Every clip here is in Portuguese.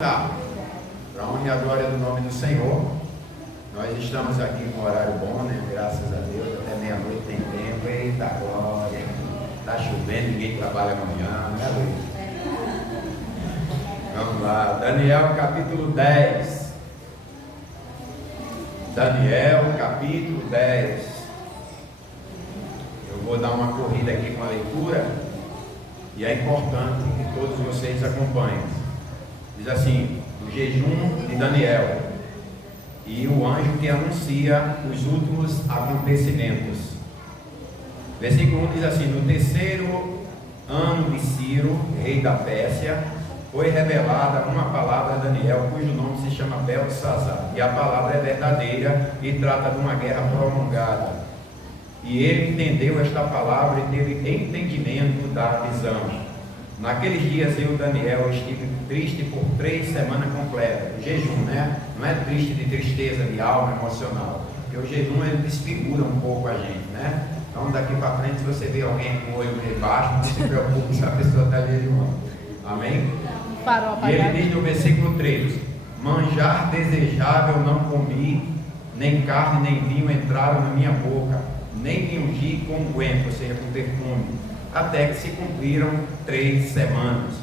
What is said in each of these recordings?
Para a honra e a glória do nome do Senhor, nós estamos aqui com um horário bom, né? Graças a Deus, até meia-noite tem tempo. Eita glória, está chovendo, ninguém trabalha amanhã, né, Luiz? Vamos lá, Daniel capítulo 10. Daniel capítulo 10. Eu vou dar uma corrida aqui com a leitura e é importante que todos vocês acompanhem. Diz assim: o jejum de Daniel e o anjo que anuncia os últimos acontecimentos. Versículo 1 diz assim: no terceiro ano de Ciro, rei da Pérsia, foi revelada uma palavra a Daniel, cujo nome se chama Beltesazar, e a palavra é verdadeira e trata de uma guerra prolongada. E ele entendeu esta palavra e teve entendimento da visão. Naqueles dias eu, Daniel, estive triste por 3 semanas completas. O jejum, né? Não é triste de tristeza, de alma emocional. Porque o jejum, ele desfigura um pouco a gente, né? Então daqui para frente, se você vê alguém com o olho meio baixo, não se preocupe se a pessoa está jejuando. Amém? E ele diz no versículo 3: manjar desejável não comi, nem carne nem vinho entraram na minha boca, nem me ungi com unguento, ou seja, com perfume, até que se cumpriram 3 semanas.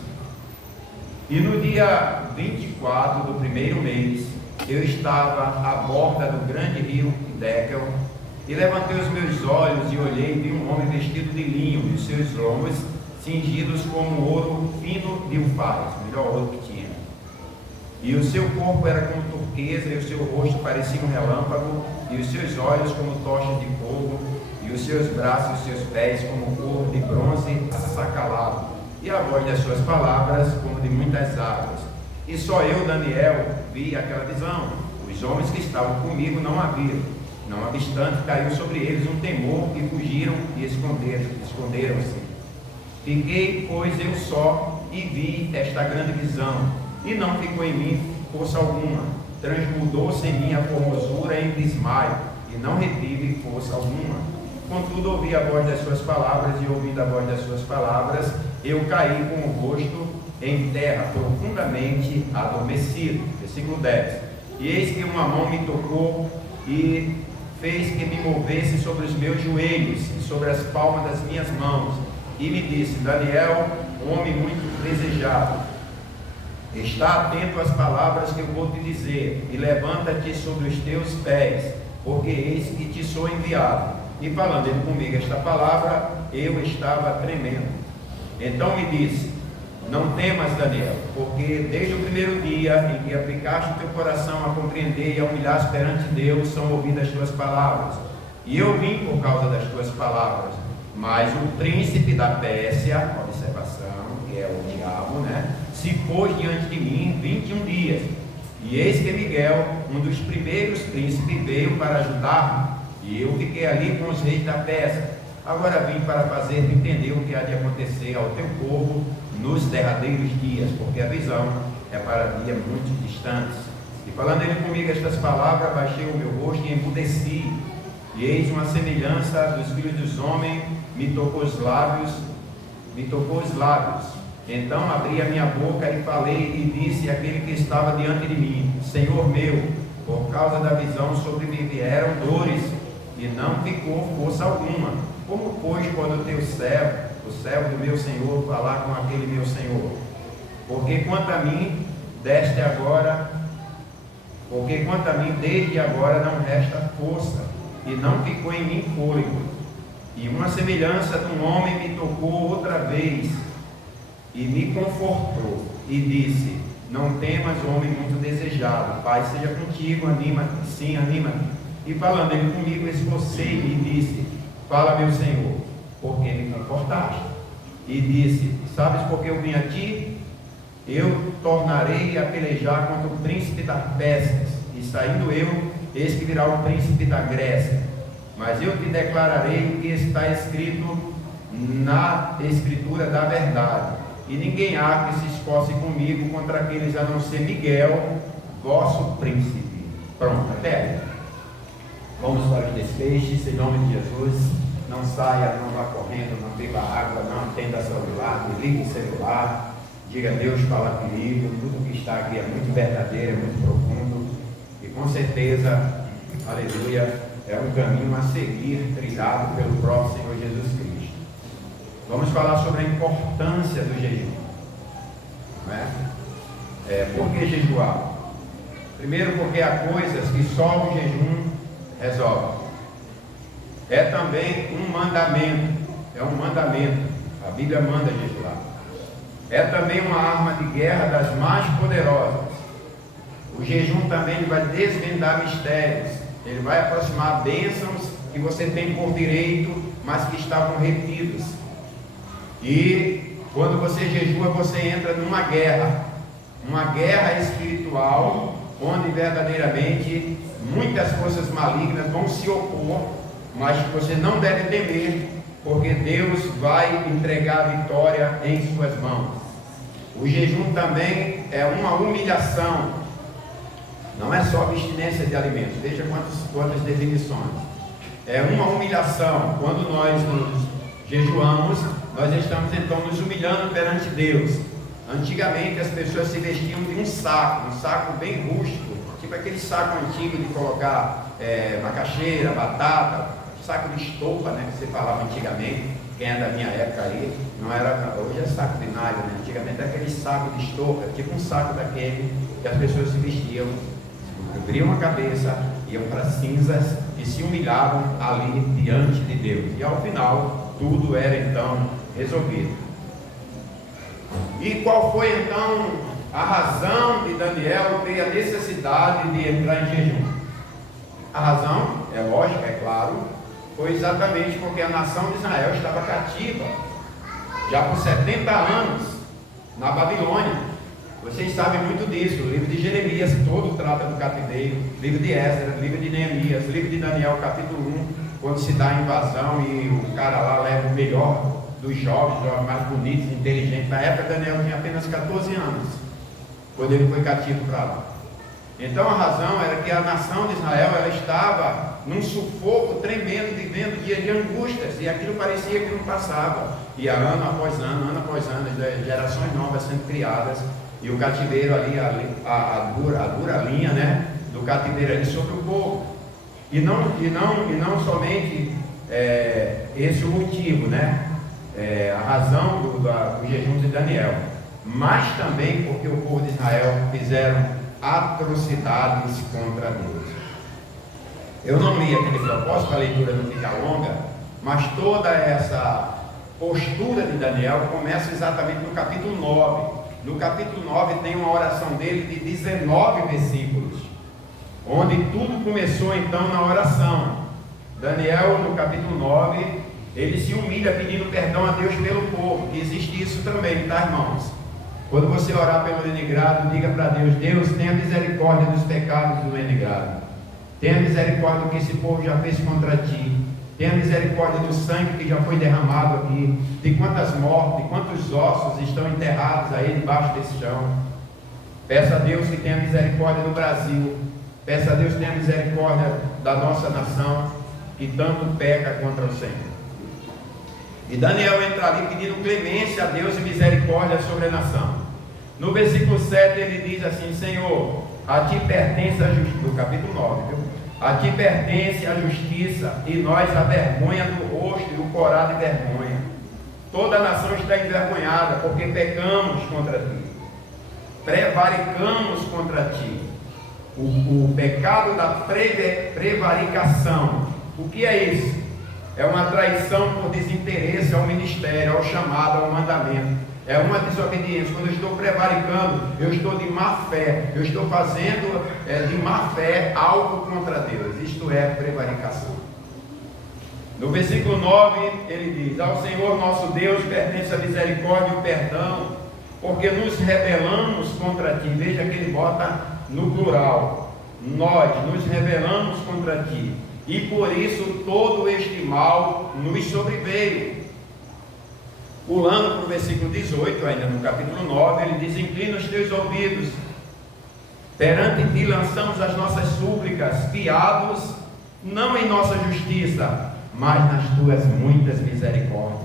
E no dia 24 do primeiro mês, eu estava à borda do grande rio Dekel, e levantei os meus olhos e olhei, e vi um homem vestido de linho, e os seus lombos cingidos como ouro fino de Ufaz, o melhor ouro que tinha. E o seu corpo era como turquesa, e o seu rosto parecia um relâmpago, e os seus olhos como tochas de fogo, e os seus braços e os seus pés como couro de bronze assacalado, e a voz das suas palavras como de muitas águas. E só eu, Daniel, vi aquela visão. Os homens que estavam comigo não a viram. Não obstante, caiu sobre eles um temor, e fugiram e esconderam-se. Fiquei, pois, eu só, e vi esta grande visão, e não ficou em mim força alguma. Transmudou-se em mim a formosura em desmaio, e não retive força alguma. Contudo, ouvi a voz das suas palavras, e ouvindo a voz das suas palavras, eu caí com o rosto em terra, profundamente adormecido. Versículo 10. E eis que uma mão me tocou e fez que me movesse sobre os meus joelhos e sobre as palmas das minhas mãos, e me disse: Daniel, homem muito desejado, está atento às palavras que eu vou te dizer, e levanta-te sobre os teus pés, porque eis que te sou enviado. E falando ele comigo esta palavra, eu estava tremendo. Então me disse: não temas, Daniel, porque desde o primeiro dia em que aplicaste o teu coração a compreender e a humilhar perante Deus, são ouvidas as tuas palavras. E eu vim por causa das tuas palavras. Mas o príncipe da Pérsia, observação, que é o diabo, né, se pôs diante de mim 21 dias. E eis que Miguel, um dos primeiros príncipes, veio para ajudar-me. E eu fiquei ali com os reis da Pérsia. Agora vim para fazer-te entender o que há de acontecer ao teu povo nos derradeiros dias, porque a visão é para dias muito distantes. E falando ele comigo estas palavras, baixei o meu rosto e emudeci. E eis uma semelhança dos filhos dos homens, me tocou os lábios. Então abri a minha boca e falei, e disse àquele que estava diante de mim: Senhor meu, por causa da visão sobre mim vieram dores, e não ficou força alguma. Como, pois, quando o teu servo, o servo do meu Senhor, falar com aquele meu Senhor? Porque quanto a mim, desde agora não resta força, e não ficou em mim fôlego. E uma semelhança de um homem me tocou outra vez, e me confortou, e disse: não temas, homem muito desejado, Pai seja contigo, anima-te, sim, anima-te. E falando ele comigo, esforcei-me e disse: fala, meu Senhor, porque me confortaste. E disse: sabes por que eu vim a ti? Eu tornarei a pelejar contra o príncipe da Pérsia, e saindo eu, eis que virá o príncipe da Grécia. Mas eu te declararei o que está escrito na escritura da verdade, e ninguém há que se esforce comigo contra aqueles, a não ser Miguel, vosso príncipe. Pronto, até aí. Vamos para os desfechos, em nome de Jesus. Não saia, não vá correndo, não beba água, não atenda celular, não ligue o celular. Diga: Deus fala comigo, tudo que está aqui é muito verdadeiro, é muito profundo, e com certeza, aleluia, é um caminho a seguir, trilhado pelo próprio Senhor Jesus Cristo. Vamos falar sobre a importância do jejum, não é? Por que jejuar? Primeiro, porque há coisas que só o jejum resolve. É também um mandamento, a Bíblia manda jejuar. É também uma arma de guerra das mais poderosas. O jejum também ele vai desvendar mistérios, ele vai aproximar bênçãos que você tem por direito, mas que estavam retidos. E quando você jejua, você entra numa guerra espiritual, onde verdadeiramente muitas forças malignas vão se opor, mas você não deve temer, porque Deus vai entregar a vitória em suas mãos. O jejum também é uma humilhação, não é só abstinência de alimentos. Veja quantas definições. É uma humilhação. Quando nós nos jejuamos, nós estamos então nos humilhando perante Deus. Antigamente as pessoas se vestiam de um saco bem rústico, tipo aquele saco antigo de colocar macaxeira, batata, saco de estopa, né, que se falava antigamente. Quem é da minha época aí, não era, hoje é saco de nylon, né? Antigamente era aquele saco de estopa, tipo um saco daquele que as pessoas se vestiam, cobriam a cabeça, iam para cinzas e se humilhavam ali diante de Deus. E ao final, tudo era então resolvido. E qual foi então a razão de Daniel ter a necessidade de entrar em jejum? A razão, é lógica, é claro, foi exatamente porque a nação de Israel estava cativa já por 70 anos na Babilônia. Vocês sabem muito disso. O livro de Jeremias todo trata do cativeiro, livro de Esdras, livro de Neemias, livro de Daniel, capítulo 1, quando se dá a invasão e o cara lá leva o melhor dos jovens mais bonitos, inteligentes. Na época Daniel tinha apenas 14 anos quando ele foi cativo para lá. Então a razão era que a nação de Israel ela estava num sufoco tremendo, vivendo dias de angústias, e aquilo parecia que não passava. E ano após ano, gerações novas sendo criadas, e o cativeiro ali, a dura linha, né, do cativeiro ali sobre o povo. E não somente esse o motivo, né, a razão do jejum de Daniel, mas também porque o povo de Israel fizeram atrocidades contra Deus. Eu não li aquele propósito, a leitura não fica longa, mas toda essa postura de Daniel começa exatamente no capítulo 9. No capítulo 9 tem uma oração dele de 19 versículos, onde tudo começou então na oração. Daniel, no capítulo 9, ele se humilha pedindo perdão a Deus pelo povo, que existe isso também, tá, irmãos? Quando você orar pelo renigrado, diga para Deus: Deus, tenha misericórdia dos pecados do renigrado, tenha misericórdia do que esse povo já fez contra ti, tenha misericórdia do sangue que já foi derramado aqui, de quantas mortes, de quantos ossos estão enterrados aí debaixo desse chão. Peça a Deus que tenha misericórdia do Brasil, peça a Deus que tenha misericórdia da nossa nação, que tanto peca contra o Senhor. E Daniel entra ali pedindo clemência a Deus e misericórdia sobre a nação. No versículo 7 ele diz assim: Senhor, a ti pertence a justiça, do capítulo 9, viu? A ti pertence a justiça, e nós a vergonha do rosto e o corado de vergonha. Toda a nação está envergonhada, porque pecamos contra ti, prevaricamos contra ti. O pecado da prevaricação. O que é isso? É uma traição por desinteresse ao ministério, ao chamado, ao mandamento. É uma desobediência. Quando eu estou prevaricando, eu estou de má fé. Eu estou fazendo de má fé algo contra Deus. Isto é prevaricação. No versículo 9, ele diz: Ao Senhor nosso Deus pertence a misericórdia e o perdão, porque nos rebelamos contra ti. Veja que ele bota no plural. Nós nos rebelamos contra ti, e por isso todo este mal nos sobreveio. Pulando para o versículo 18, ainda no capítulo 9, ele diz: Inclina os teus ouvidos, perante ti lançamos as nossas súplicas, fiados não em nossa justiça, mas nas tuas muitas misericórdias.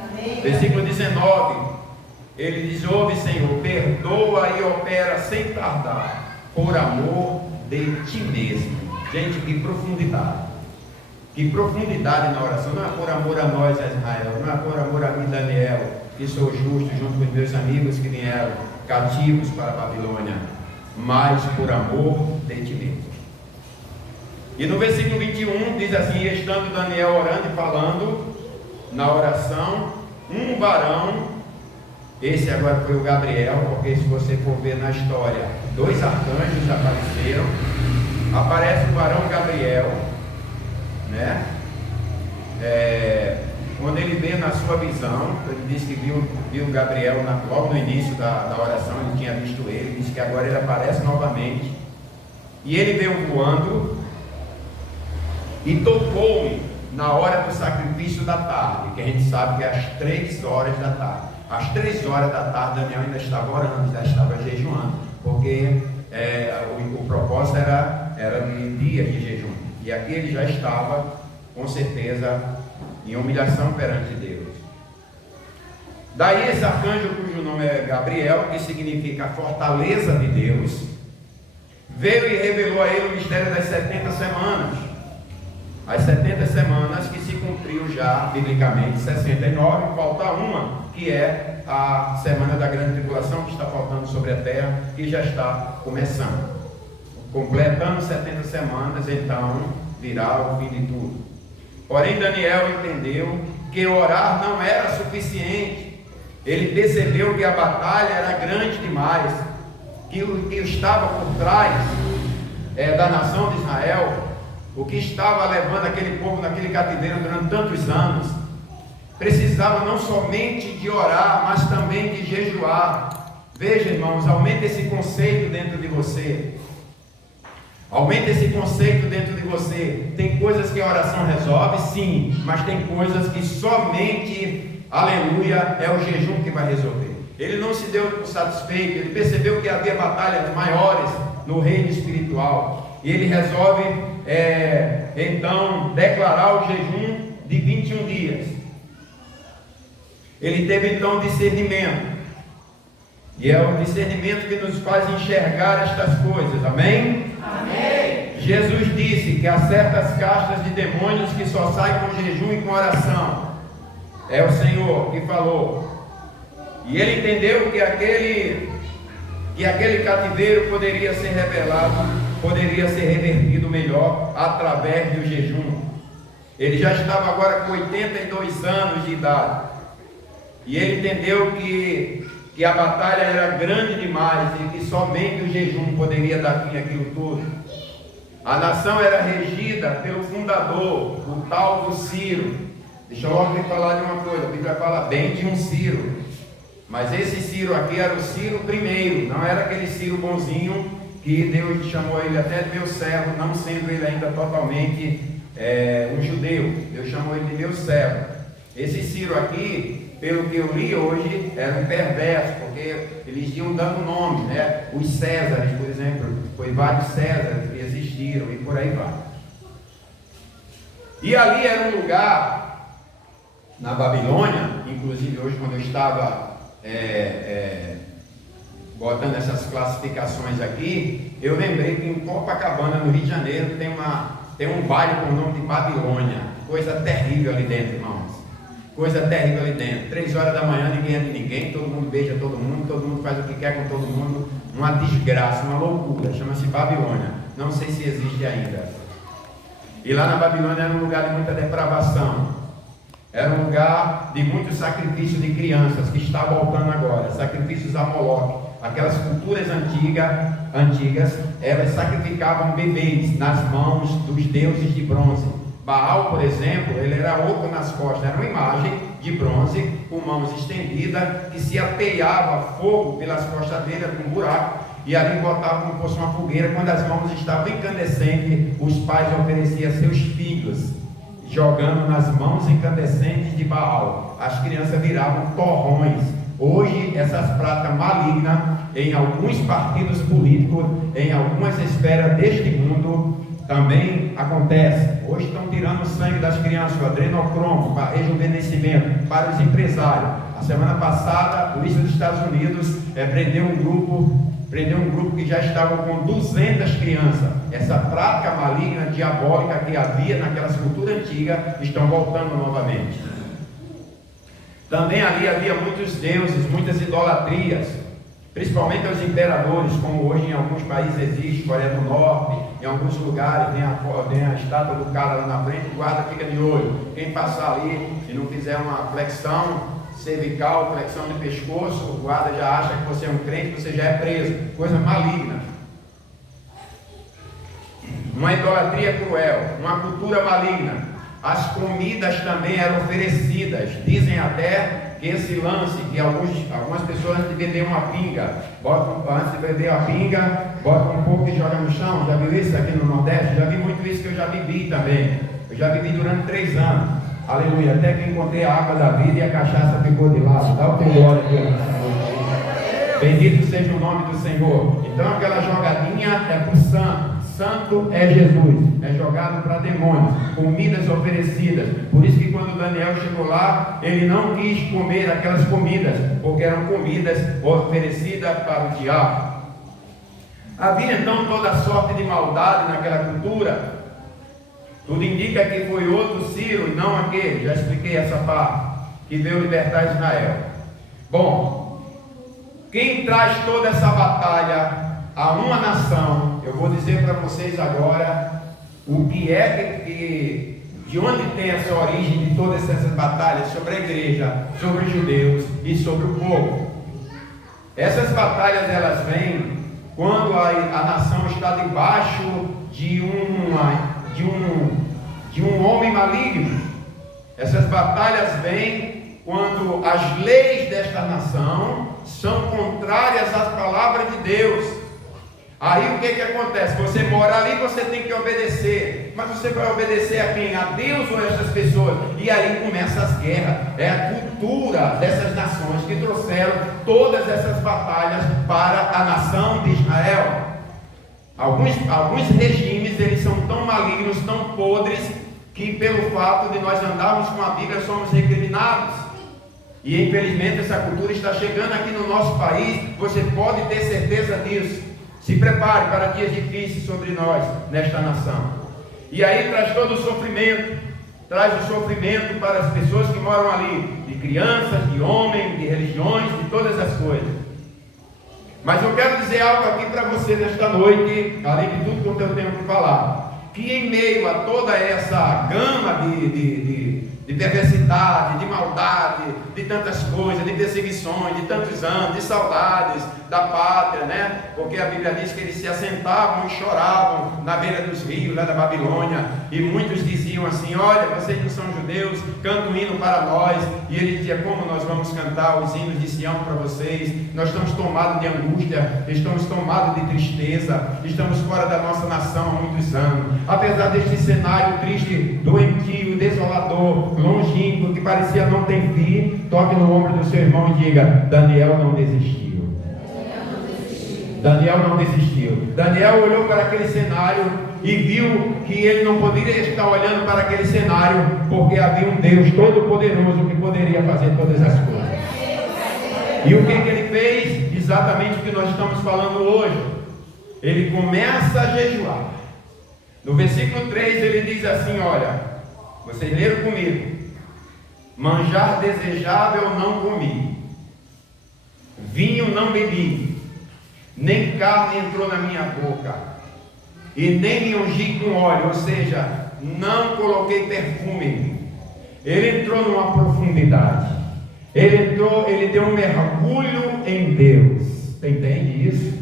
Amém. Versículo 19: Ele diz: ouve, Senhor, perdoa e opera sem tardar, por amor de ti mesmo. Gente, que profundidade. Que profundidade na oração. Não é por amor a nós, a Israel, não é por amor a mim, Daniel, que sou justo junto com os meus amigos que vieram cativos para a Babilônia, mas por amor de ti mesmo. E no versículo 21 diz assim: estando Daniel orando e falando na oração, um varão, esse agora foi o Gabriel, porque se você for ver na história, 2 arcanjos apareceram. Aparece o varão Gabriel, né? Quando ele vê na sua visão, ele disse que viu Gabriel logo no início da oração, ele tinha visto ele, disse que agora ele aparece novamente, e ele veio voando e tocou-me na hora do sacrifício da tarde, que a gente sabe que é às 3 horas da tarde. Às 3 horas da tarde, Daniel ainda estava orando, ainda estava jejuando, porque o propósito era de dias de jejum, e aqui ele já estava, com certeza, em humilhação perante Deus. Daí esse arcanjo, cujo nome é Gabriel, que significa a fortaleza de Deus, veio e revelou a ele o mistério das 70 semanas. As 70 semanas que se cumpriu já, biblicamente, 69, falta uma, que é a semana da grande tribulação, que está faltando sobre a terra, que já está começando. Completando 70 semanas, então virá o fim de tudo. Porém, Daniel entendeu que orar não era suficiente. Ele percebeu que a batalha era grande demais, que o que estava por trás da nação de Israel, o que estava levando aquele povo naquele cativeiro durante tantos anos, precisava não somente de orar, mas também de jejuar. Veja, irmãos, aumente esse conceito dentro de você. Aumente esse conceito dentro de você. Tem coisas que a oração resolve, sim, mas tem coisas que somente, aleluia, é o jejum que vai resolver. Ele não se deu satisfeito, ele percebeu que havia batalhas maiores no reino espiritual, e ele resolve, então, declarar o jejum de 21 dias. Ele teve então discernimento, e é o discernimento que nos faz enxergar estas coisas, amém? Amém. Jesus disse que há certas castas de demônios que só saem com jejum e com oração. É o Senhor que falou. E ele entendeu que aquele cativeiro poderia ser revelado, poderia ser revertido melhor através do jejum. Ele já estava agora com 82 anos de idade, e ele entendeu que a batalha era grande demais e que somente o jejum poderia dar fim àquilo tudo. A nação era regida pelo fundador, o tal do Ciro. Deixa eu logo me falar de uma coisa, a Bíblia fala bem de um Ciro, mas esse Ciro aqui era o Ciro primeiro, não era aquele Ciro bonzinho que Deus chamou ele até de meu servo, não sendo ele ainda totalmente um judeu. Deus chamou ele de meu servo. Esse Ciro aqui, pelo que eu li hoje, era um perverso, porque eles iam dando nomes, né? Os Césares, por exemplo, foi vários Césares que existiram e por aí vai. E ali era um lugar, na Babilônia, inclusive hoje quando eu estava botando essas classificações aqui, eu lembrei que em Copacabana, no Rio de Janeiro, tem um bairro com o nome de Babilônia. Coisa terrível ali dentro, irmãos. Coisa terrível ali dentro. 3 horas da manhã, ninguém é de ninguém, todo mundo beija todo mundo faz o que quer com todo mundo. Uma desgraça, uma loucura. Chama-se Babilônia. Não sei se existe ainda. E lá na Babilônia era um lugar de muita depravação. Era um lugar de muito sacrifício de crianças, que está voltando agora. Sacrifícios a Moloque. Aquelas culturas antigas, elas sacrificavam bebês nas mãos dos deuses de bronze. Baal, por exemplo, ele era oco nas costas, era uma imagem de bronze com mãos estendidas, que se ateava fogo pelas costas dele, com um buraco, e ali botavam como fosse uma fogueira. Quando as mãos estavam incandescentes, os pais ofereciam seus filhos, jogando nas mãos incandescentes de Baal. As crianças viravam torrões. Hoje, essas práticas malignas, em alguns partidos políticos, em algumas esferas deste mundo, também acontece. Hoje estão tirando o sangue das crianças, o adrenocromo, para rejuvenescimento, para os empresários. A semana passada, a polícia dos Estados Unidos prendeu um grupo que já estava com 200 crianças. Essa prática maligna, diabólica que havia naquelas culturas antigas, estão voltando novamente. Também ali havia muitos deuses, muitas idolatrias, principalmente aos imperadores, como hoje em alguns países existe, Coreia do Norte, em alguns lugares tem a estátua do cara lá na frente, o guarda fica de olho. Quem passar ali e não fizer uma flexão cervical, flexão de pescoço, o guarda já acha que você é um crente, você já é preso. Coisa maligna. Uma idolatria cruel, uma cultura maligna. As comidas também eram oferecidas. Dizem até que esse lance, que algumas pessoas antes de beber uma pinga, antes de beber a pinga, botam um pouco e jogam no chão. Já viu isso aqui no Nordeste? Já vi muito isso, que eu já bebi também. Eu já bebi durante 3 anos. Aleluia, até que encontrei a água da vida e a cachaça ficou de lado. Dá o teu glória a Deus. Bendito seja o nome do Senhor. Então aquela jogadinha é para o santo. Santo é Jesus, é jogado para demônios, comidas oferecidas. Por isso que quando Daniel chegou lá, ele não quis comer aquelas comidas, porque eram comidas oferecidas para o diabo. Havia então toda sorte de maldade naquela cultura. Tudo indica que foi outro Ciro e não aquele, já expliquei essa parte, que veio libertar Israel. Bom, quem traz toda essa batalha a uma nação, eu vou dizer para vocês agora o que é de onde tem essa origem de todas essas batalhas sobre a igreja, sobre os judeus e sobre o povo. Essas batalhas elas vêm quando a nação está debaixo de um homem maligno. Essas batalhas vêm quando as leis desta nação são contrárias às palavras de Deus. Aí o que acontece? Você mora ali, você tem que obedecer. Mas você vai obedecer a quem? A Deus ou a essas pessoas? E aí começam as guerras. É a cultura dessas nações que trouxeram todas essas batalhas para a nação de Israel. Alguns regimes, eles são tão malignos, tão podres, que pelo fato de nós andarmos com a Bíblia somos recriminados. E infelizmente essa cultura está chegando aqui no nosso país. Você pode ter certeza disso. Se prepare para dias difíceis sobre nós, nesta nação. E aí traz todo o sofrimento. Traz o sofrimento para as pessoas que moram ali. De crianças, de homens, de religiões, de todas as coisas. Mas eu quero dizer algo aqui para você nesta noite, além de tudo que eu tenho que falar. Que em meio a toda essa gama de perversidade, de maldade, de tantas coisas, de perseguições, de tantos anos, de saudades da pátria, né? Porque a Bíblia diz que eles se assentavam e choravam na beira dos rios, lá da Babilônia, e muitos diziam assim: olha, vocês não são judeus, cantam um hino para nós. E ele dizia: como nós vamos cantar os hinos de Sião para vocês? Nós estamos tomados de angústia, estamos tomados de tristeza, estamos fora da nossa nação há muitos anos. Apesar deste cenário triste, doentio, desolador, longínquo, que parecia não ter fim, toque no ombro do seu irmão e diga: Daniel não desistiu. Daniel não desistiu. Daniel olhou para aquele cenário e viu que ele não poderia estar olhando para aquele cenário, porque havia um Deus todo-poderoso que poderia fazer todas as coisas. E o que ele fez? Exatamente o que nós estamos falando hoje. Ele começa a jejuar. No versículo 3 ele diz assim: olha, vocês leram comigo: manjar desejável não comi, vinho não bebi, nem carne entrou na minha boca, e nem me ungi com óleo, ou seja, não coloquei perfume em mim. Ele entrou numa profundidade, ele deu um mergulho em Deus. Você entende isso?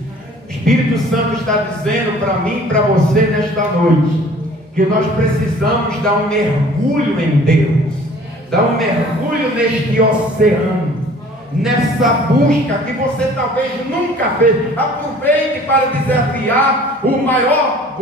O Espírito Santo está dizendo para mim e para você nesta noite que nós precisamos dar um mergulho em Deus, dar um mergulho neste oceano, nessa busca que você talvez nunca fez. Aproveite para desafiar o maior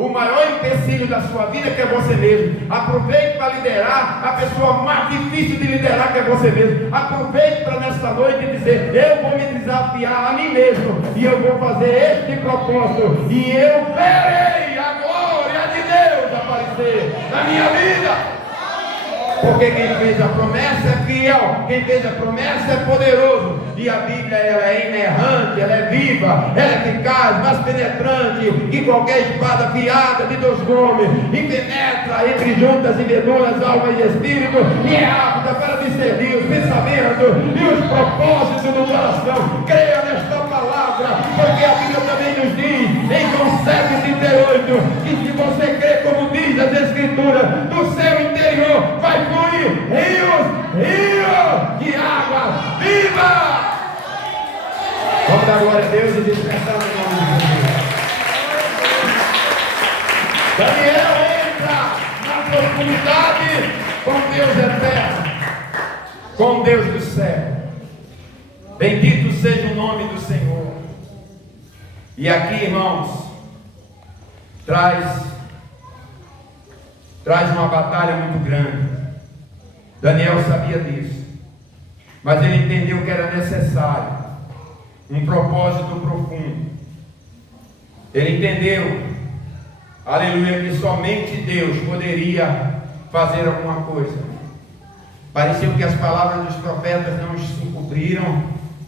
empecilho da sua vida, que é você mesmo. Aproveite para liderar a pessoa mais difícil de liderar, que é você mesmo. Aproveite para nesta noite dizer: eu vou me desafiar a mim mesmo, e eu vou fazer este propósito, e eu verei a glória de Deus aparecer na minha vida. porque quem fez a promessa é fiel, quem fez a promessa é poderoso. E a Bíblia, ela é inerrante, ela é viva, ela é eficaz, mais penetrante que qualquer espada afiada de 2 gumes, e penetra entre juntas e medulas, alma e espírito, e é apta para discernir os pensamentos e os propósitos do coração. Creia nesta palavra, porque a Bíblia também nos diz em João 7,38 que se você crê como diz as Escrituras, do seu interior vai fluir rios de água viva. Vamos dar glória a Deus e despertar no nome de Jesus. Daniel entra na profundidade com Deus eterno, com Deus do céu. Bendito seja o nome do Senhor. E aqui, irmãos, traz uma batalha muito grande. Daniel sabia disso, mas ele entendeu que era necessário um propósito profundo. Ele entendeu, aleluia, que somente Deus poderia fazer alguma coisa. Pareceu que as palavras dos profetas não se cumpriram,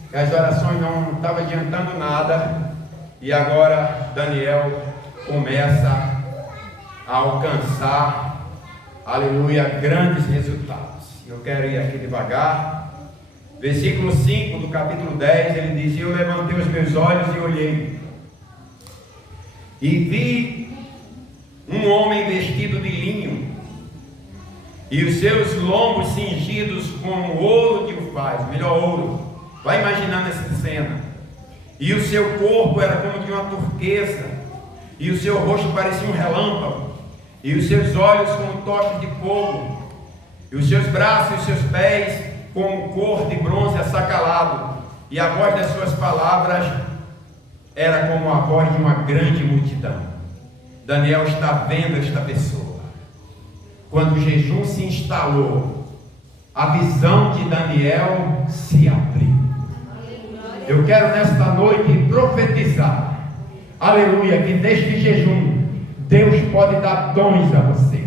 que as orações não estavam adiantando nada, e agora Daniel começa a alcançar, aleluia, grandes resultados. Eu quero ir aqui devagar. Versículo 5 do capítulo 10, ele diz: eu levantei os meus olhos e olhei, e vi um homem vestido de linho, e os seus lombos cingidos com ouro de ufaz, melhor ouro. Vai imaginando essa cena. E o seu corpo era como de uma turquesa, e o seu rosto parecia um relâmpago, e os seus olhos como tochas de fogo, e os seus braços e os seus pés como cor de bronze assacalado, e a voz das suas palavras era como a voz de uma grande multidão. Daniel está vendo esta pessoa. Quando o jejum se instalou, a visão de Daniel se abriu. Eu quero nesta noite profetizar, aleluia, que neste jejum Deus pode dar dons a você.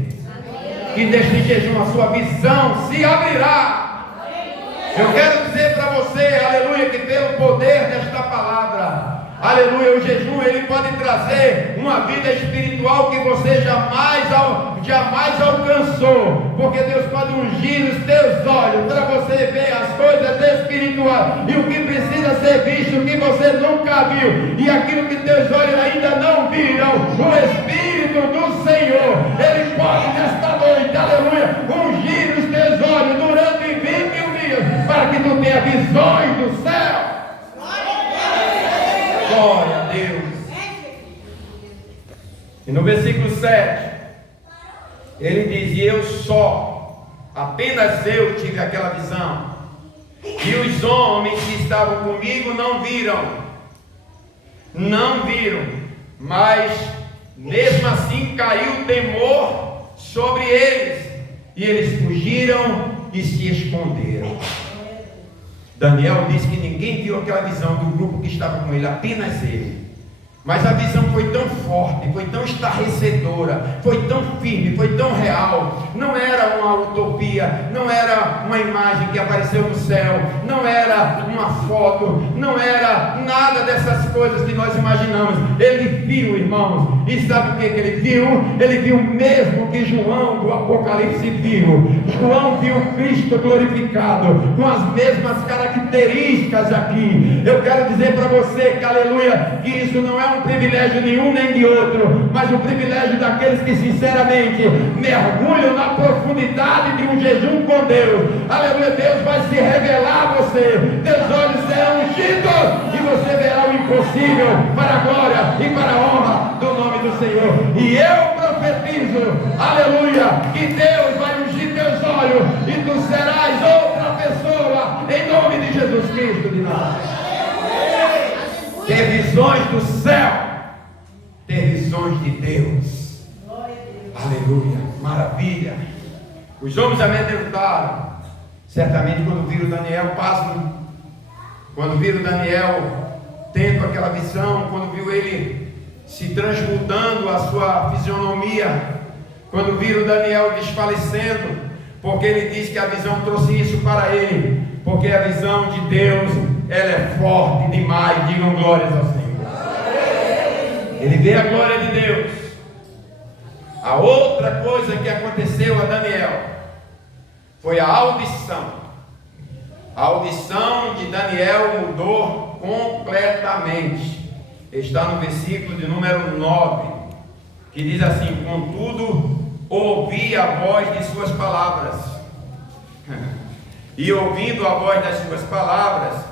Que neste jejum a sua visão se abrirá. Eu quero dizer para você, aleluia, que pelo poder desta palavra, aleluia, o jejum ele pode trazer uma vida espiritual que você jamais alcançou, porque Deus pode ungir os teus olhos para você ver as coisas espirituais e o que precisa ser visto, o que você nunca viu, e aquilo que teus olhos ainda não viram. O Espírito do Senhor, ele pode nesta noite, aleluia, ungir os teus olhos durante 21 dias, para que tu tenha visões do céu. Glória a Deus. E no versículo 7, ele diz: e eu só, apenas eu tive aquela visão, e os homens que estavam comigo não viram, mas mesmo assim caiu temor sobre eles, e eles fugiram e se esconderam. Daniel disse que ninguém viu aquela visão do grupo que estava com ele, apenas ele. Mas a visão foi tão forte, foi tão estarrecedora, foi tão firme, foi tão real. Não era uma utopia, não era uma imagem que apareceu no céu, não era uma foto, não era nada dessas coisas que nós imaginamos. Ele viu, irmãos, e sabe o que ele viu? Ele viu o mesmo que João do Apocalipse viu. João viu Cristo glorificado, com as mesmas características aqui. Eu quero dizer para você que, aleluia, que isso não é um privilégio nenhum nem de outro, mas o privilégio daqueles que sinceramente mergulham na profundidade de um jejum com Deus. Aleluia, Deus vai se revelar a você, teus olhos serão ungidos e você verá o impossível para a glória e para a honra do nome do Senhor. E eu profetizo, aleluia, que Deus vai ungir teus olhos e tu serás outra pessoa em nome de Jesus Cristo de Nazaré. Ter visões do céu, ter visões de Deus. Aleluia, maravilha. Os homens amedrontaram, certamente quando viram Daniel, pasmo, quando viram Daniel tendo aquela visão, quando viu ele se transmudando a sua fisionomia, quando viram Daniel desfalecendo, Porque ele diz que a visão trouxe isso para ele, porque a visão de Deus, ela é forte demais. Digam glórias ao Senhor. Ele vê a glória de Deus. A outra coisa que aconteceu a Daniel foi a audição. A audição de Daniel mudou completamente. Está no versículo de número 9, que diz assim: contudo, ouvi a voz de suas palavras, e ouvindo a voz das suas palavras,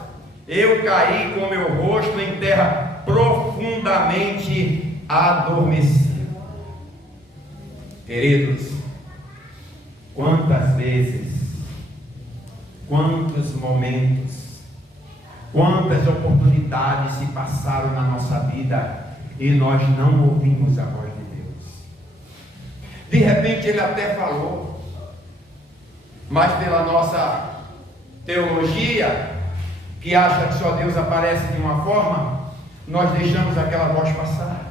eu caí com meu rosto em terra, profundamente adormecido. Queridos, quantas vezes, quantos momentos, quantas oportunidades se passaram na nossa vida e nós não ouvimos a voz de Deus. De repente ele até falou, mas pela nossa teologia, que acha que só Deus aparece de uma forma, nós deixamos aquela voz passar.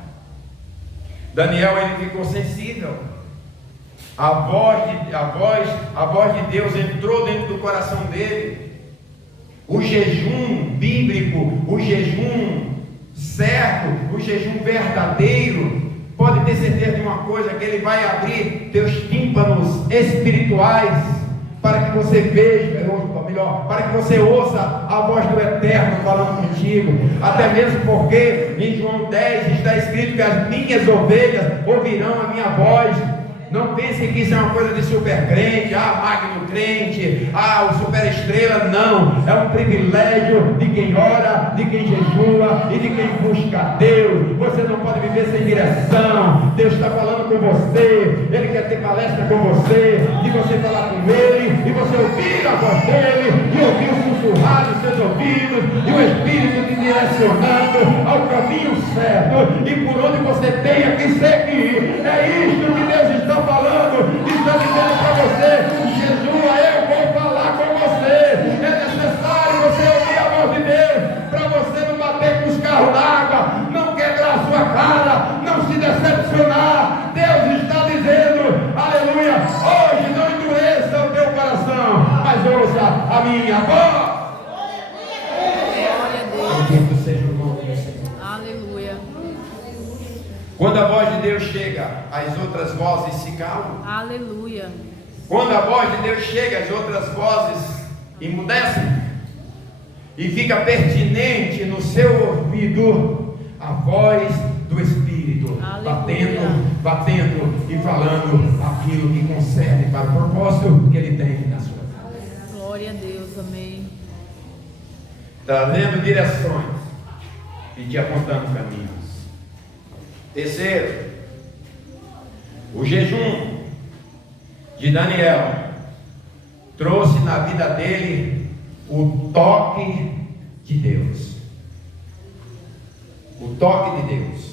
Daniel, ele ficou sensível. A voz de Deus entrou dentro do coração dele. O jejum bíblico, o jejum certo, o jejum verdadeiro, pode ter certeza de uma coisa, que ele vai abrir teus tímpanos espirituais, para que você veja, ou melhor, para que você ouça a voz do Eterno falando contigo. Até mesmo porque em João 10 está escrito que as minhas ovelhas ouvirão a minha voz. Não pense que isso é uma coisa de super crente, magno crente, o super estrela. Não, é um privilégio de quem ora, de quem jejua e de quem busca a Deus. Você não pode viver sem direção. Deus está falando com você, Ele quer ter palestra com você, de você falar com Ele, e você ouvir a voz dEle, e ouvir o sussurrar dos seus ouvidos, e o Espírito te direcionando ao caminho certo, e por onde você tenha que seguir. É isto que Deus está falando, está dizendo para você: jejua, eu vou falar com você. É necessário você ouvir a voz de Deus, para você não bater com os carros d'água, não quebrar a sua cara, não se decepcionar. Deus está dizendo, aleluia, hoje não endureça o teu coração, mas ouça a minha voz. Bendito seja o nome do Senhor. Aleluia. Quando a voz de Deus chega, as outras vozes se calam. Aleluia. Quando a voz de Deus chega, as outras vozes emudecem. E fica pertinente no seu ouvido a voz do Espírito. Aleluia. Batendo e falando aquilo que concerne para o propósito que Ele tem na sua vida. Glória a Deus, amém. Trazendo direções e te apontando caminhos. Terceiro, o jejum de Daniel trouxe na vida dele o toque de Deus. O toque de Deus.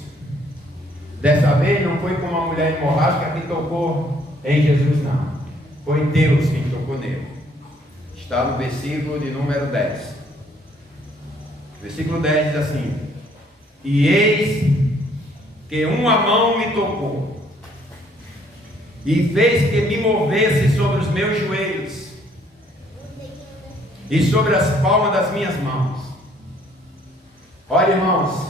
Dessa vez não foi como uma mulher hemorrágica que tocou em Jesus, não. Foi Deus quem tocou nele. Está no versículo de número 10. Versículo 10 diz assim: e eis que uma mão me tocou e fez que me movesse sobre os meus joelhos e sobre as palmas das minhas mãos. Olha, irmãos,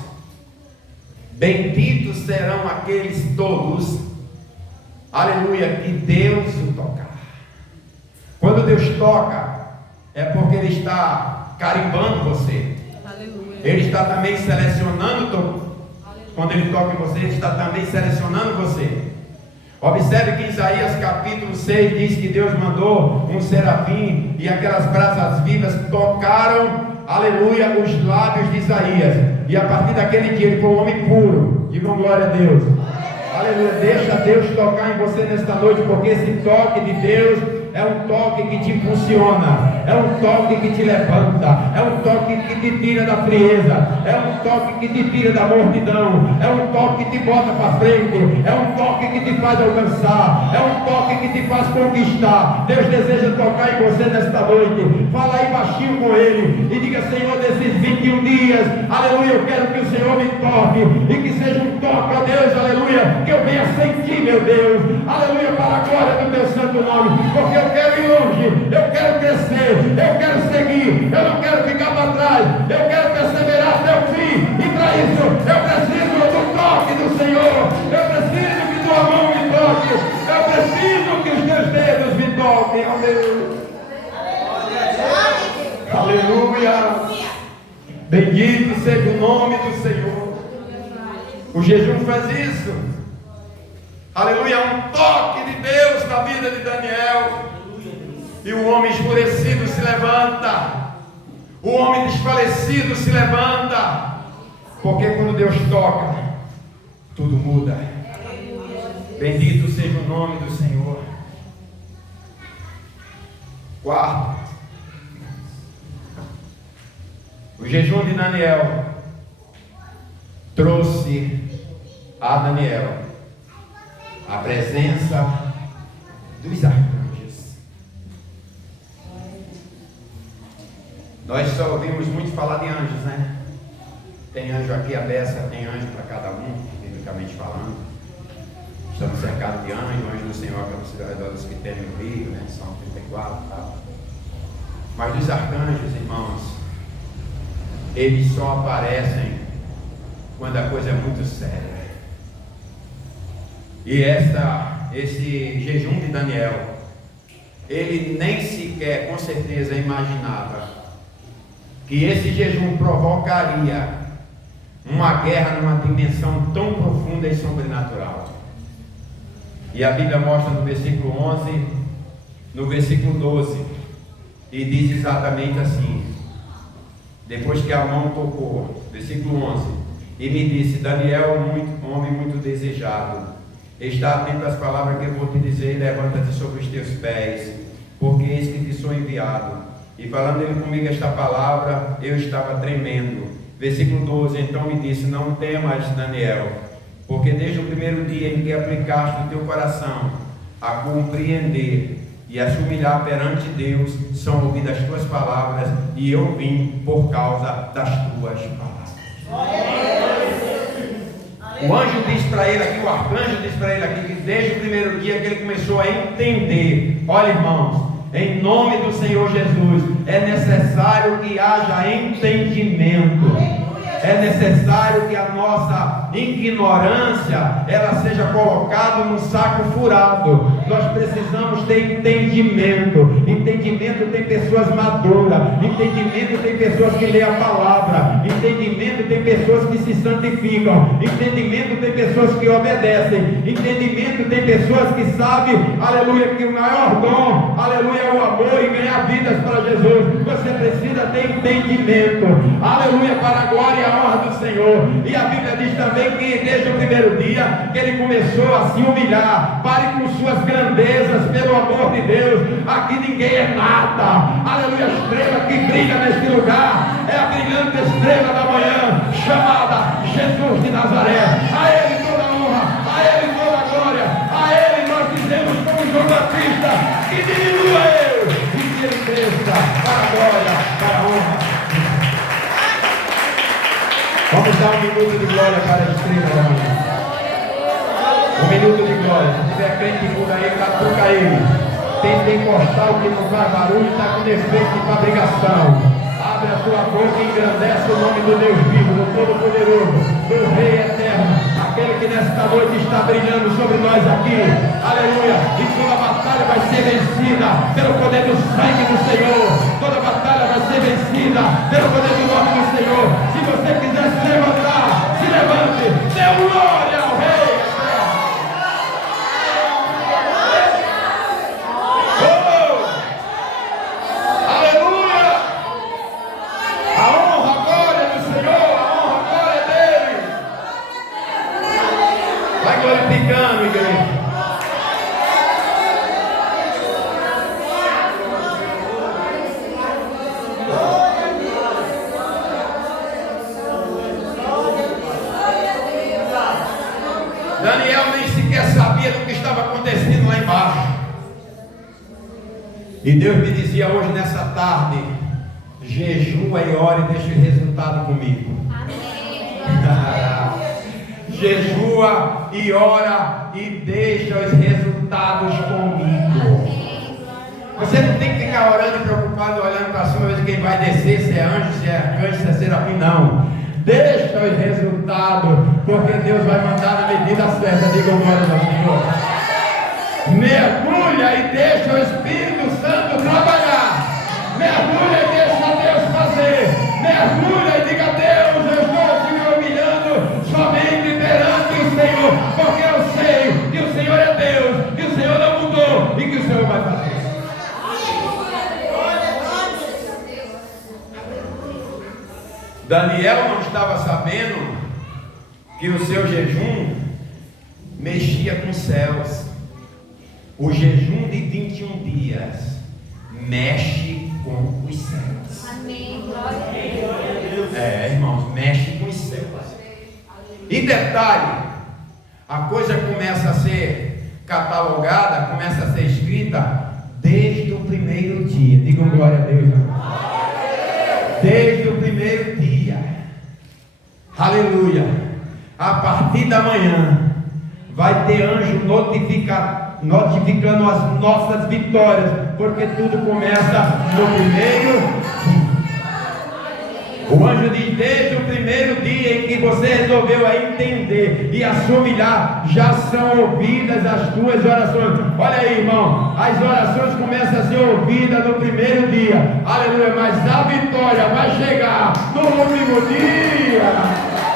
benditos serão aqueles todos, aleluia, que Deus o tocar. Quando Deus toca, é porque Ele está carimbando você. Aleluia. Ele está também selecionando. Quando Ele toca em você, Ele está também selecionando você. Observe que Isaías capítulo 6 diz que Deus mandou um serafim, e aquelas brasas vivas tocaram, aleluia, os lábios de Isaías, e a partir daquele dia ele foi um homem puro. Digam glória a Deus. Aleluia. Deixa Deus tocar em você nesta noite, porque esse toque de Deus é um toque que te impulsiona, é um toque que te levanta, é um toque que te tira da frieza, é um toque que te tira da mornidão, é um toque que te bota para frente, é um toque que te faz alcançar, é um toque que te faz conquistar. Deus deseja tocar em você nesta noite. Fala aí baixinho com Ele e diga: Senhor, desses 21 dias, aleluia, eu quero que o Senhor me toque, e que seja um toque, ó Deus, aleluia, que eu venha sentir, meu Deus, aleluia, para a glória do teu santo nome. porque eu quero ir longe, eu quero crescer, eu quero seguir, eu não quero ficar para trás, eu quero perseverar até o fim, e para isso eu preciso do toque do Senhor, eu preciso que tua mão me toque, eu preciso que os teus dedos me toquem, ó Deus. Aleluia. Bendito seja o nome do Senhor. O jejum faz isso. Aleluia, um toque de Deus na vida de Daniel. E o homem escurecido se levanta. O homem desfalecido se levanta. Porque quando Deus toca, tudo muda. Bendito seja o nome do Senhor. Quarto, o jejum de Daniel trouxe a Daniel a presença dos arcanjos. Nós só ouvimos muito falar de anjos, né? Tem anjo aqui, a beça tem anjo para cada um, biblicamente falando. Estamos cercados de anjos, o anjo do Senhor acaba ao redor dos que temem o rio, né? Salmo 34 e tal. Mas dos arcanjos, irmãos, eles só aparecem quando a coisa é muito séria. E esse jejum de Daniel, ele nem sequer, com certeza, imaginava que esse jejum provocaria uma guerra numa dimensão tão profunda e sobrenatural. E a Bíblia mostra no versículo 11, no versículo 12, e diz exatamente assim: depois que a mão tocou, versículo 11, e me disse: Daniel, um homem muito desejado, está atento às palavras que eu vou te dizer, e levanta-te sobre os teus pés, porque eis que te sou enviado. E falando ele comigo esta palavra, eu estava tremendo. Versículo 12, então me disse: não temas, Daniel, porque desde o primeiro dia em que aplicaste o teu coração a compreender e a se humilhar perante Deus, são ouvidas as tuas palavras, e eu vim por causa das tuas palavras. O anjo diz para ele aqui, o arcanjo diz para ele aqui, que desde o primeiro dia que ele começou a entender, olha, irmãos, em nome do Senhor Jesus, é necessário que haja entendimento. É necessário que a nossa ignorância ela seja colocada num saco furado. Nós precisamos ter entendimento. Entendimento tem pessoas maduras. Entendimento tem pessoas que lêem a palavra. Entendimento tem pessoas que se santificam. Entendimento tem pessoas que obedecem. Entendimento tem pessoas que sabem, aleluia, que o maior dom, aleluia, é o amor e ganhar vidas para Jesus. Você precisa ter entendimento, aleluia, para a glória e a honra do Senhor. E a Bíblia diz também que desde o primeiro dia que ele começou a se humilhar, pare com suas grandezas, pelo amor de Deus. Aqui ninguém é nada, aleluia. A estrela que brilha neste lugar é a brilhante estrela da manhã, chamada Jesus de Nazaré. A ele toda a honra, a ele toda a glória, a ele nós dizemos como João Batista, que diminua eu e que ele cresça, para a glória, para a honra. Vamos dar um minuto de glória para a estrela da manhã. Um minuto de glória. Se tiver crente por aí, catuca ele. Tem pentecostal que não faz barulho, está com defeito de fabricação. Abre a tua boca e engrandece o nome do Deus vivo, do Todo-Poderoso, do Rei Eterno, aquele que nesta noite está brilhando sobre nós aqui. Aleluia. E toda batalha vai ser vencida pelo poder do sangue do Senhor. Toda batalha vai ser vencida pelo poder do nome do Senhor. Se você quiser se levantar, se levante. Dê glória ao Rei. Glorificando, igreja. Daniel nem sequer sabia do que estava acontecendo lá embaixo. E Deus me dizia hoje nessa tarde: jejua e ore e deixa o resultado comigo. Jejua e ora e deixa os resultados comigo. Você não tem que ficar orando e preocupado, olhando para cima, ver quem vai descer, se é anjo, se é arcanjo, se é serafim, não. Deixa o resultado, porque Deus vai mandar na medida certa. Diga glória ao Senhor. Mergulha e deixa o Espírito Santo trabalhar. Mergulha e deixa Deus fazer. Mergulha e diga: Deus, eu estou aqui me humilhando somente perante o Senhor, porque eu sei que o Senhor é Deus, que o Senhor não mudou e que o Senhor vai fazer. Daniel não estava sabendo que o seu jejum mexia com os céus. O jejum de 21 dias mexe com os céus. Amém. Glória a Deus. Irmãos, mexe com os céus. E detalhe, a coisa começa a ser catalogada, começa a ser escrita desde o primeiro dia. Digam glória a Deus. Desde o primeiro dia. Aleluia. A partir da manhã vai ter anjo notificando as nossas vitórias, porque tudo começa no primeiro dia. O anjo diz: desde o primeiro dia em que você resolveu entender e assumilhar, já são ouvidas as tuas orações. Olha aí, irmão, as orações começam a ser ouvidas no primeiro dia. Aleluia. Mas a vitória vai chegar no último dia.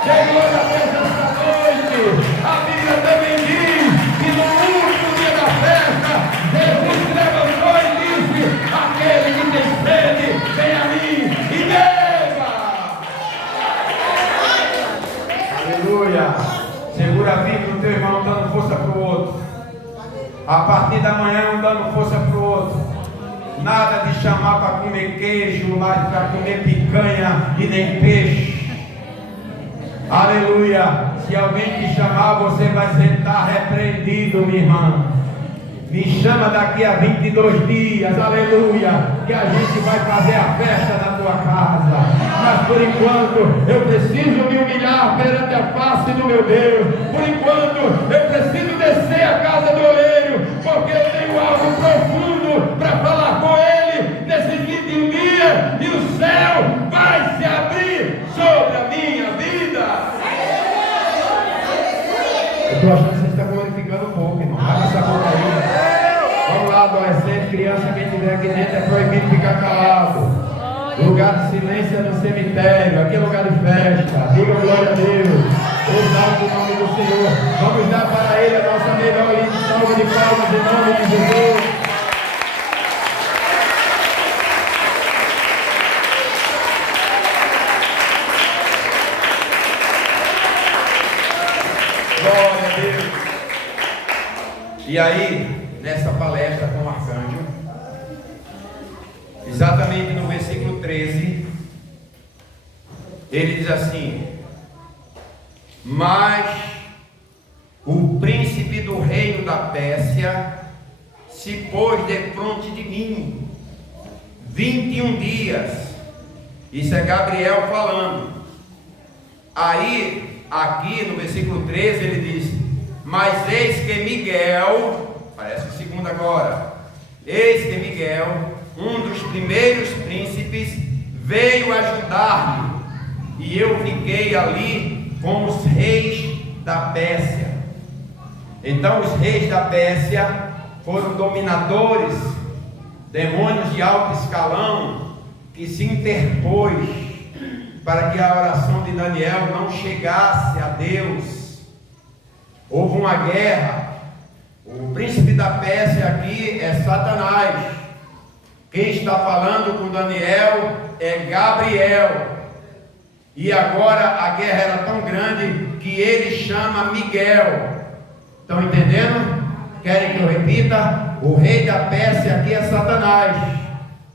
Tem glória a Deus esta noite. A Bíblia também diz que no último dia da festa, Jesus se levantou e disse: aquele que tem sede, vem a mim e beba. Aleluia. Segura a Bíblia do teu irmão, dando força para o outro. A partir da manhã, um dando força para o outro. Nada de chamar para comer queijo, mas para comer picanha e nem peixe. Aleluia. Se alguém te chamar, você vai sentar repreendido, minha irmã. Me chama daqui a 22 dias, aleluia, que a gente vai fazer a festa na tua casa. Mas por enquanto eu preciso me humilhar perante a face do meu Deus. Por enquanto eu preciso descer a casa do oleiro, porque eu tenho algo profundo para falar com ele nesses 21 dias, e o céu vai se abrir sobre a minha vida. Eu estou achando que você está glorificando um pouco, irmão. Abre essa boca aí. Vamos lá, adolescente, criança, quem estiver aqui dentro é proibido ficar calado. Lugar de silêncio é no cemitério, aqui é lugar de festa. Diga glória a Deus. Exalte o nome do Senhor. Vamos dar para Ele a nossa melhor salva de palmas em nome de Jesus. Glória a Deus. E aí, nessa palestra com o arcanjo, exatamente no versículo 13, ele diz assim: mas o príncipe do reino da Pérsia se pôs defronte de mim 21 dias. Isso é Gabriel falando. Aí, aqui no versículo 13, ele diz: mas eis que Miguel, parece o segundo agora, eis que Miguel, um dos primeiros príncipes, veio ajudar-me, e eu fiquei ali com os reis da Pérsia. Então os reis da Pérsia foram dominadores, demônios de alto escalão, que se interpôs para que a oração de Daniel não chegasse a Deus. Houve uma guerra. O príncipe da Pérsia aqui é Satanás. Quem está falando com Daniel é Gabriel. E agora a guerra era tão grande que ele chama Miguel. Estão entendendo? Querem que eu repita? O rei da Pérsia aqui é Satanás,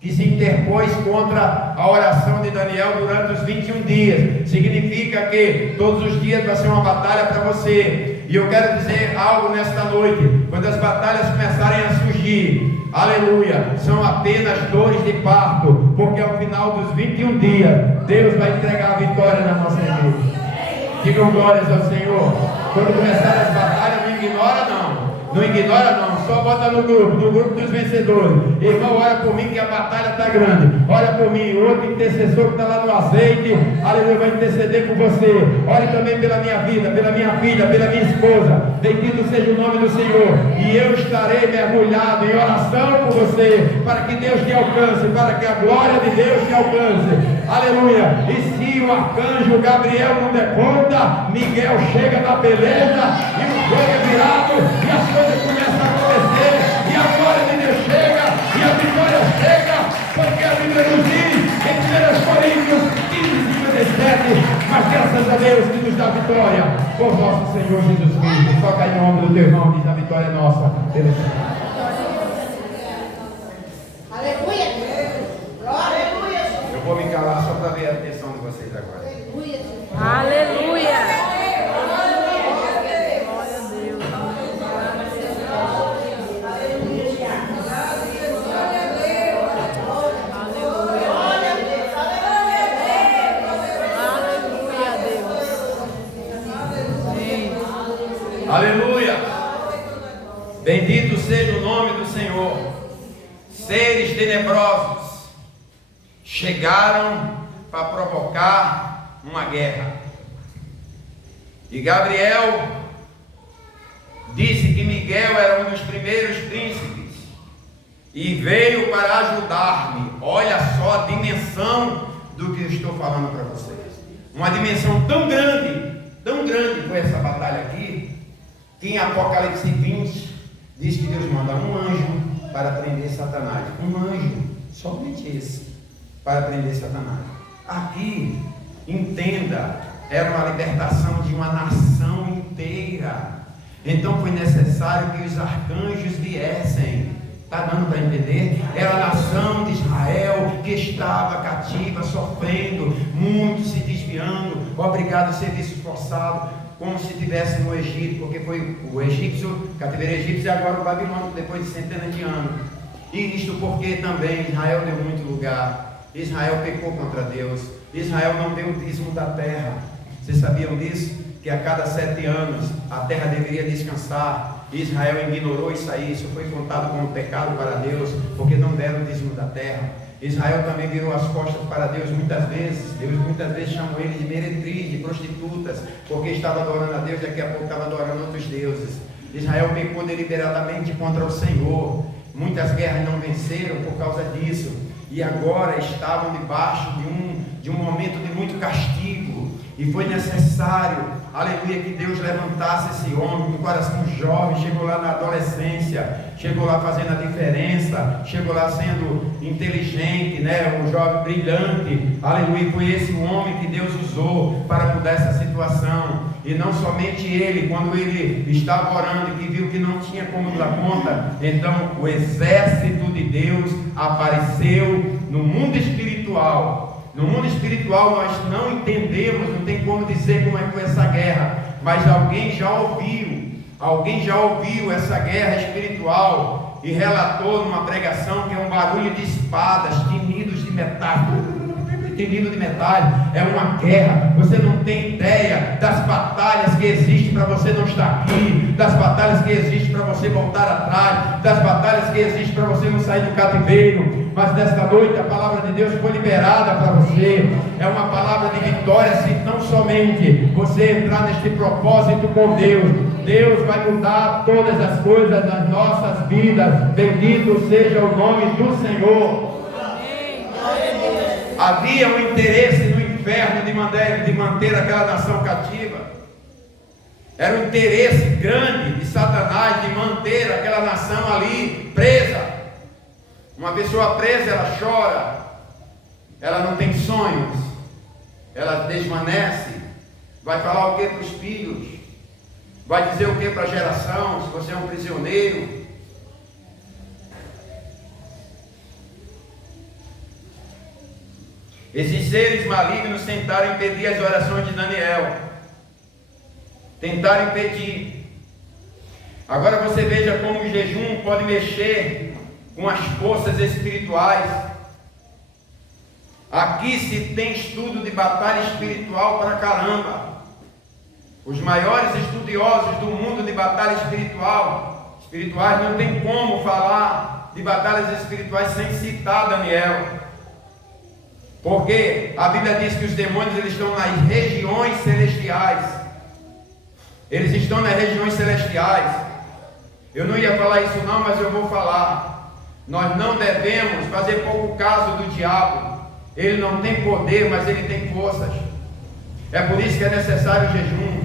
que se interpôs contra a oração de Daniel durante os 21 dias. Significa que todos os dias vai ser uma batalha para você. E eu quero dizer algo nesta noite: quando as batalhas começarem a surgir, aleluia, são apenas dores de parto, porque ao final dos 21 dias, Deus vai entregar a vitória na nossa vida. Digam glórias ao Senhor. Quando começarem as batalhas, não ignora não. Não ignora não, só bota no grupo dos vencedores. Irmão, ora por mim que a batalha está grande. Ora por mim, outro intercessor que está lá no azeite, aleluia, vai interceder por você. Ore também pela minha vida, pela minha filha, pela minha esposa. Bendito seja o nome do Senhor. E eu estarei mergulhado em oração por você, para que Deus te alcance, para que a glória de Deus te alcance. Aleluia. E se o arcanjo Gabriel não der conta, Miguel chega na beleza e o jogo é virado e as coisas começam a acontecer e a glória de Deus chega e a vitória chega, porque a Bíblia nos diz em 1 Coríntios 15:57, mas graças a Deus que nos dá vitória por nosso Senhor Jesus Cristo. Toca em nome do teu irmão, diz: a vitória é nossa. Aleluia. Aleluia. Eu vou me calar só para ver a atenção de vocês agora. Aleluia. Aleluia! Bendito seja o nome do Senhor. Seres tenebrosos chegaram para provocar uma guerra. E Gabriel disse que Miguel era um dos primeiros príncipes e veio para ajudar-me. Olha só a dimensão do que eu estou falando para vocês. Uma dimensão tão grande foi essa batalha aqui, que em Apocalipse 20 diz que Deus manda um anjo para prender Satanás. Um anjo, somente esse, para prender Satanás. Aqui, entenda, era uma libertação de uma nação inteira. Então foi necessário que os arcanjos viessem. Está dando para entender? Era a nação de Israel que estava cativa, sofrendo, muitos se desviando, obrigado a serviço forçado, como se estivesse no Egito, porque foi o egípcio, cativeiro egípcio, e agora o babilônico, depois de centenas de anos. E isto porque também Israel deu muito lugar. Israel pecou contra Deus. Israel não deu o dízimo da terra. Vocês sabiam disso? Que a cada 7 anos a terra deveria descansar. Israel ignorou isso aí, isso foi contado como pecado para Deus, porque não deram o dízimo da terra. Israel também virou as costas para Deus muitas vezes. Deus muitas vezes chamou eles de meretriz, de prostitutas, porque estava adorando a Deus e daqui a pouco estava adorando outros deuses. Israel pecou deliberadamente contra o Senhor. Muitas guerras não venceram por causa disso. E agora estavam debaixo de um momento de muito castigo. E foi necessário, aleluia, que Deus levantasse esse homem com um coração jovem. Chegou lá na adolescência, chegou lá fazendo a diferença, chegou lá sendo inteligente, né? Um jovem brilhante, aleluia. Foi esse o homem que Deus usou para mudar essa situação. E não somente ele, quando ele estava orando e que viu que não tinha como dar conta, então o exército de Deus apareceu no mundo espiritual. No mundo espiritual nós não entendemos, não tem como dizer como é que foi essa guerra, mas alguém já ouviu essa guerra espiritual e relatou numa pregação que é um barulho de espadas, tinidos de metal. Tinido de metal, é uma guerra. Você não tem ideia das batalhas que existem para você não estar aqui, das batalhas que existem para você voltar atrás, das batalhas que existem para você não sair do cativeiro. Mas nesta noite a palavra de Deus foi liberada para você. É uma palavra de vitória, se não somente você entrar neste propósito com Deus. Deus vai mudar todas as coisas nas nossas vidas. Bendito seja o nome do Senhor. Havia um interesse no inferno de manter aquela nação cativa. Era um interesse grande de Satanás de manter aquela nação ali presa. Uma pessoa presa, ela chora, ela não tem sonhos, ela desvanece. Vai falar o que para os filhos? Vai dizer o que para a geração? Se você é um prisioneiro. Esses seres malignos tentaram impedir as orações de Daniel. Tentaram impedir. Agora você veja como o jejum pode mexer com as forças espirituais. Aqui se tem estudo de batalha espiritual para caramba. Os maiores estudiosos do mundo de batalha espiritual espirituais, não tem como falar de batalhas espirituais sem citar Daniel. Porque a Bíblia diz que os demônios eles estão nas regiões celestiais. Eles estão nas regiões celestiais. Eu não ia falar isso não, mas eu vou falar. Nós não devemos fazer pouco caso do diabo. Ele não tem poder, mas ele tem forças. É por isso que é necessário o jejum.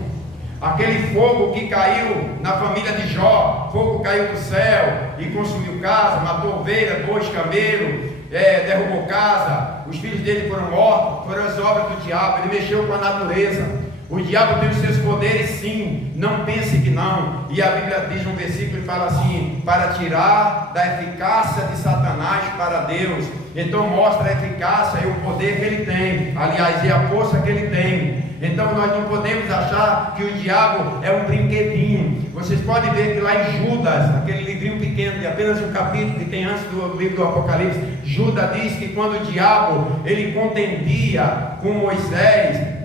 Aquele fogo que caiu na família de Jó, fogo caiu do céu e consumiu casa, matou ovelha, bois, camelo, derrubou casa, os filhos dele foram mortos, foram as obras do diabo. Ele mexeu com a natureza. O diabo tem os seus poderes, sim, não pense que não. E a Bíblia diz um versículo e fala assim: para tirar da eficácia de Satanás para Deus. Então mostra a eficácia e o poder que ele tem, aliás, e a força que ele tem. Então nós não podemos achar que o diabo é um brinquedinho. Vocês podem ver que lá em Judas, aquele livrinho pequeno de apenas um capítulo que tem antes do livro do Apocalipse, Judas diz que quando o diabo ele contendia com Moisés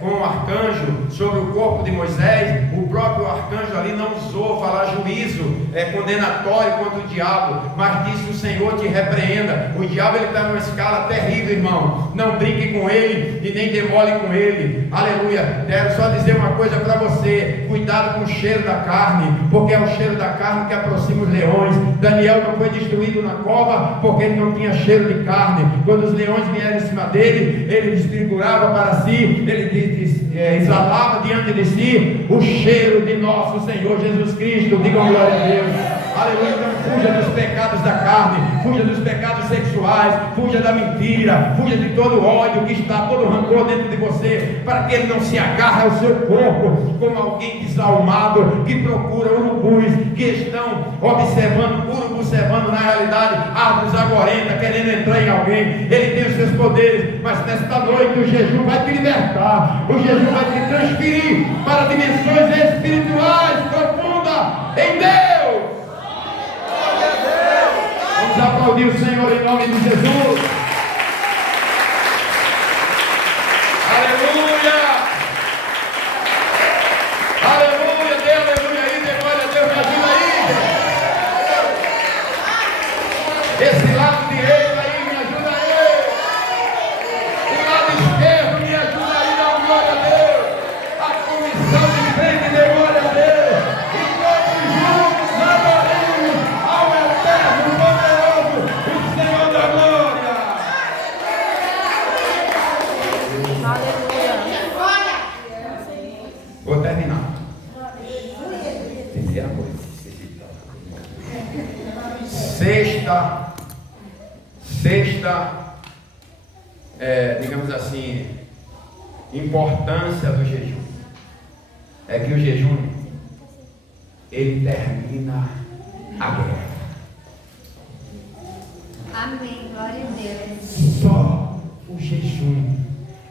com o arcanjo sobre o corpo de Moisés, o próprio arcanjo ali não usou falar juízo condenatório contra o diabo, mas disse: o Senhor te repreenda. O diabo ele está numa escala terrível, irmão. Não brinque com ele e nem demole com ele. Aleluia. Quero só dizer uma coisa para você: cuidado com o cheiro da carne, porque é o cheiro da carne que aproxima os leões. Daniel não foi destruído na cova porque ele não tinha cheiro de carne. Quando os leões vieram em cima dele, ele desfigurava para si, ele exalava diante de si o cheiro de nosso Senhor Jesus Cristo. Digam glória a Deus. Aleluia. Então fuja dos pecados da carne, fuja dos pecados sexuais, fuja da mentira, fuja de todo ódio que está, todo rancor dentro de você, para que ele não se agarre ao seu corpo como alguém desalmado que procura urubus que estão observando na realidade árvores agorentas, querendo entrar em alguém. Ele tem os seus poderes, mas nesta noite o jejum vai te libertar, o jejum vai te transferir para dimensões espirituais profundas em Deus. Vamos aplaudir o Senhor em nome de Jesus. Aleluia! Aleluia! Dê aleluia aí, dê glória a Deus, me ajuda aí. Esse lado direito aí, me ajuda aí. O lado esquerdo, me ajuda aí, dá glória a Deus. A comissão de frente, dê glória a Deus. E todos juntos adoremos ao eterno, poderoso, o Senhor da glória. Vou terminar. Primeira coisa. Sexta, digamos assim, importância do jejum é que o jejum ele termina a guerra. Amém, glória a Deus. Só o jejum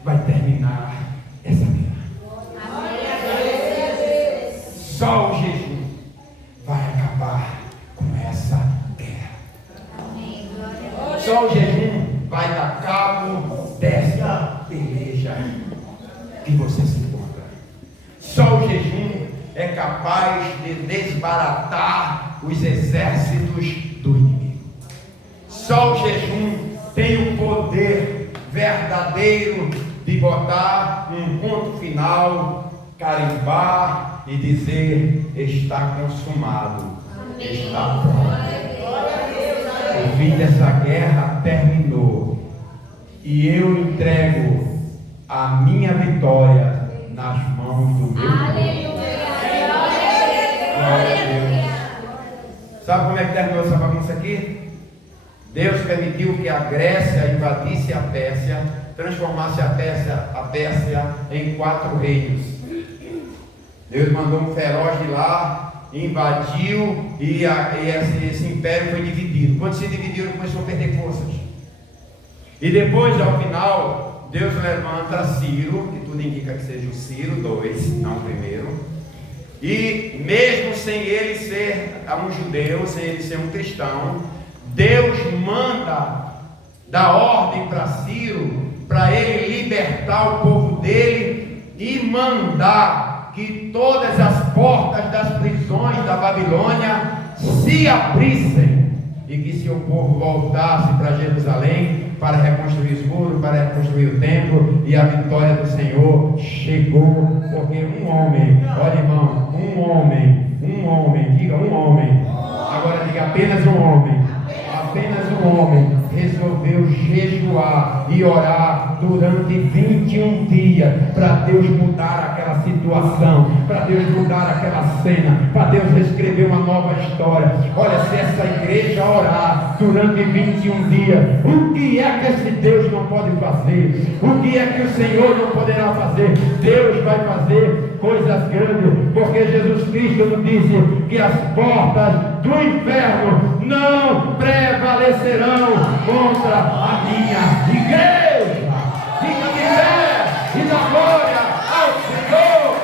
vai terminar essa guerra. Só o jejum vai acabar com essa guerra. Só o jejum vai dar cabo dessa peleja que você se encontra. Só o jejum é capaz de desbaratar os exércitos do inimigo. Só o jejum tem o poder verdadeiro de botar um ponto final, carimbar e dizer: está consumado, está pronto. O fim dessa guerra terminou e eu entrego a minha vitória nas mãos do meu Deus. Glória a Deus. Sabe como é que terminou essa bagunça aqui? Deus permitiu que a Grécia invadisse a Pérsia, transformasse a Pérsia em 4 reinos. Deus mandou um feroz de lá, invadiu e esse império foi dividido. Quando se dividiu, ele começou a perder forças. E depois, ao final, Deus levanta Ciro, que tudo indica que seja o Ciro 2, não o primeiro. E mesmo sem ele ser um judeu, sem ele ser um cristão, Deus manda dar ordem para Ciro, para ele libertar o povo dele e mandar que todas as portas das prisões prisões da Babilônia se abrissem e que seu povo voltasse para Jerusalém para reconstruir os muros, para reconstruir o templo, e a vitória do Senhor chegou, porque um homem, olha irmão, um homem, diga um homem, agora diga apenas um homem resolveu jejuar e orar durante 21 dias para Deus mudar aquela situação, para Deus mudar aquela cena, para Deus escrever uma nova história. Olha, se essa igreja orar durante 21 dias, o que é que esse Deus não pode fazer? O que é que o Senhor não poderá fazer? Deus vai fazer coisas grandes, porque Jesus Cristo nos disse que as portas do inferno não prevalecerão contra a minha igreja. Fica de pé e dá glória ao Senhor.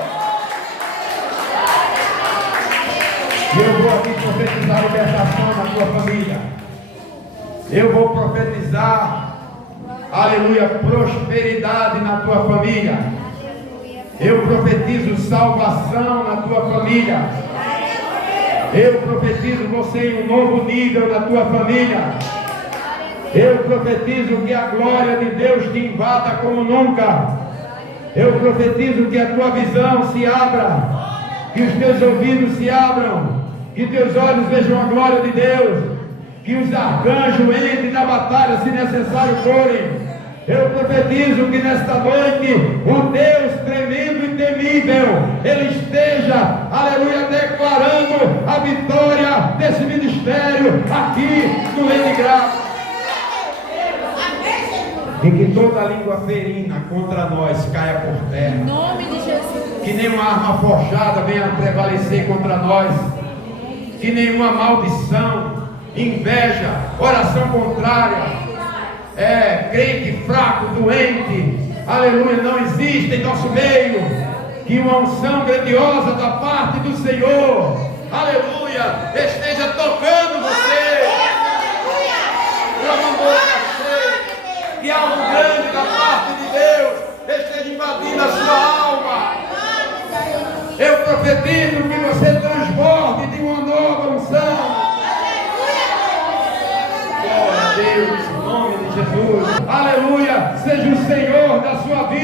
E eu vou aqui profetizar libertação na tua família. Eu vou profetizar, aleluia, prosperidade na tua família. Eu profetizo salvação na tua família. Eu profetizo você em um novo nível na tua família. Eu profetizo que a glória de Deus te invada como nunca. Eu profetizo que a tua visão se abra, que os teus ouvidos se abram, que teus olhos vejam a glória de Deus, que os arcanjos entrem na batalha se necessário forem. Eu profetizo que nesta noite o Deus tremendo e temível, Ele esteja, aleluia, declarando a vitória desse ministério aqui no Rede Graça. E que toda língua ferina contra nós caia por terra. Em nome de Jesus. Que nenhuma arma forjada venha prevalecer contra nós. Que nenhuma maldição, inveja, oração contrária, crente fraco, doente, aleluia, não existe em nosso meio. Que uma unção grandiosa da parte do Senhor, aleluia, esteja tocando você. Que algo grande da parte de Deus esteja invadindo a sua alma. Eu profetizo que você transborde de uma nova unção. Glória a Deus, em nome de Jesus. Aleluia, seja o Senhor da sua vida.